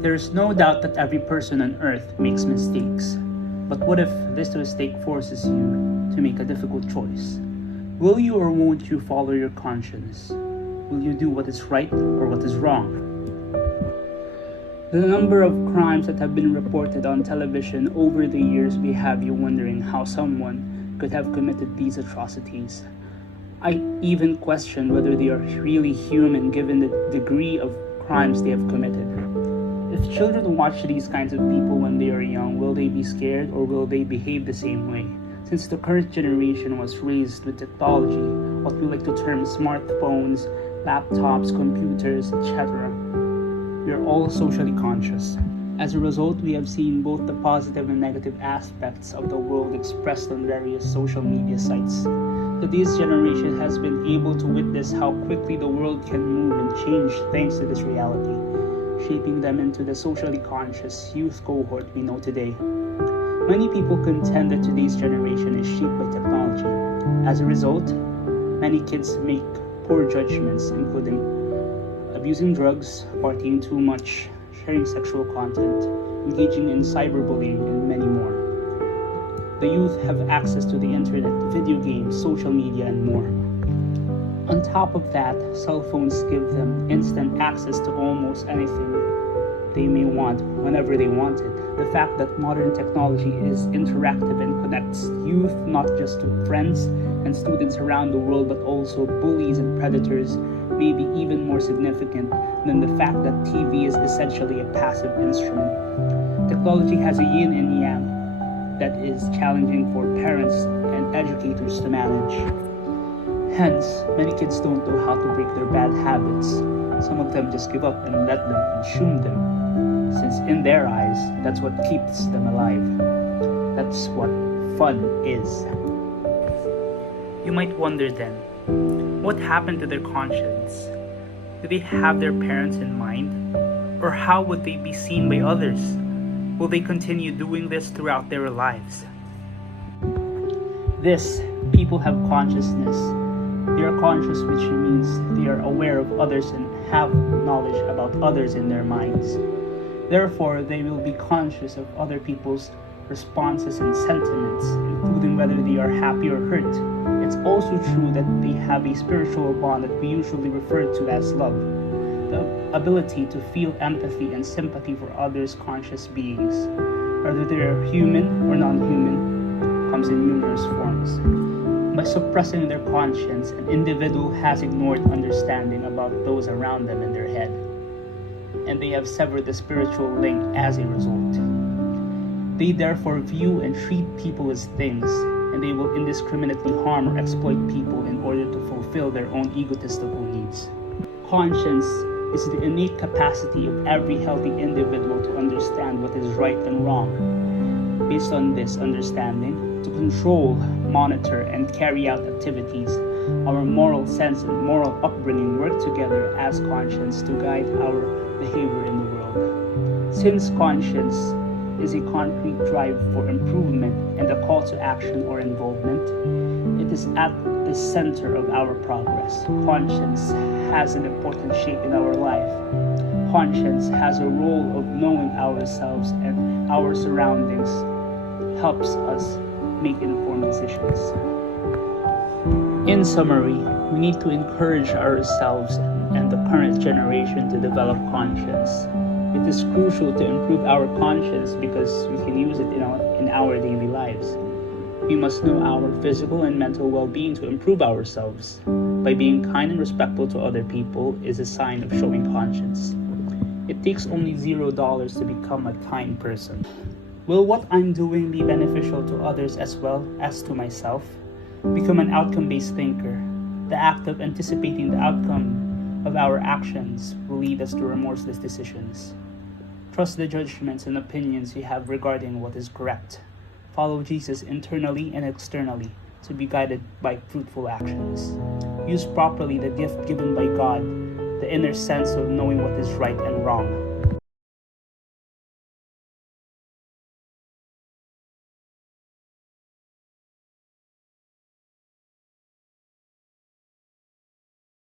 There is no doubt that every person on earth makes mistakes. But what if this mistake forces you to make a difficult choice? Will you or won't you follow your conscience? Will you do what is right or what is wrong? The number of crimes that have been reported on television over the years may have you wondering how someone could have committed these atrocities. I even question whether they are really human given the degree of crimes they have committed. If children watch these kinds of people when they are young, will they be scared or will they behave the same way? Since the current generation was raised with technology, what we like to term smartphones, laptops, computers, etc., we are all socially conscious. As a result, we have seen both the positive and negative aspects of the world expressed on various social media sites. Today's generation has been able to witness how quickly the world can move and change thanks to this reality, shaping them into the socially conscious youth cohort we know today. Many people contend that today's generation is shaped by technology. As a result, many kids make poor judgments, including abusing drugs, partying too much, sharing sexual content, engaging in cyberbullying, and many more. The youth have access to the internet, video games, social media, and more. On top of that, cell phones give them instant access to almost anything they may want whenever they want it. The fact that modern technology is interactive and connects youth not just to friends and students around the world but also bullies and predators may be even more significant than the fact that TV is essentially a passive instrument. Technology has a yin and yang that is challenging for parents and educators to manage. Hence, many kids don't know how to break their bad habits. Some of them just give up and let them consume them, since in their eyes, that's what keeps them alive. That's what fun is. You might wonder then, what happened to their conscience? Do they have their parents in mind? Or how would they be seen by others? Will they continue doing this throughout their lives? People have consciousness. They are conscious, which means they are aware of others and have knowledge about others in their minds. Therefore, they will be conscious of other people's responses and sentiments, including whether they are happy or hurt. It's also true that they have a spiritual bond that we usually refer to as love. The ability to feel empathy and sympathy for others' conscious beings, whether they are human or non-human, comes in numerous forms. By suppressing their conscience, an individual has ignored understanding about those around them in their head, and they have severed the spiritual link as a result. They therefore view and treat people as things, and they will indiscriminately harm or exploit people in order to fulfill their own egotistical needs. Conscience is the innate capacity of every healthy individual to understand what is right and wrong. Based on this understanding, to control, monitor, and carry out activities, our moral sense and moral upbringing work together as conscience to guide our behavior in the world. Since conscience is a concrete drive for improvement and a call to action or involvement, it is at the center of our progress. Conscience has an important shape in our life. Conscience has a role of knowing ourselves and our surroundings, helps us make informed decisions. In summary, we need to encourage ourselves and the current generation to develop conscience. It is crucial to improve our conscience because we can use it in our daily lives. We must know our physical and mental well-being to improve ourselves. By being kind and respectful to other people is a sign of showing conscience. It takes only $0 to become a kind person. Will what I'm doing be beneficial to others as well as to myself? Become an outcome-based thinker. The act of anticipating the outcome of our actions will lead us to remorseless decisions. Trust the judgments and opinions you have regarding what is correct. Follow Jesus internally and externally to be guided by fruitful actions. Use properly the gift given by God, the inner sense of knowing what is right and wrong.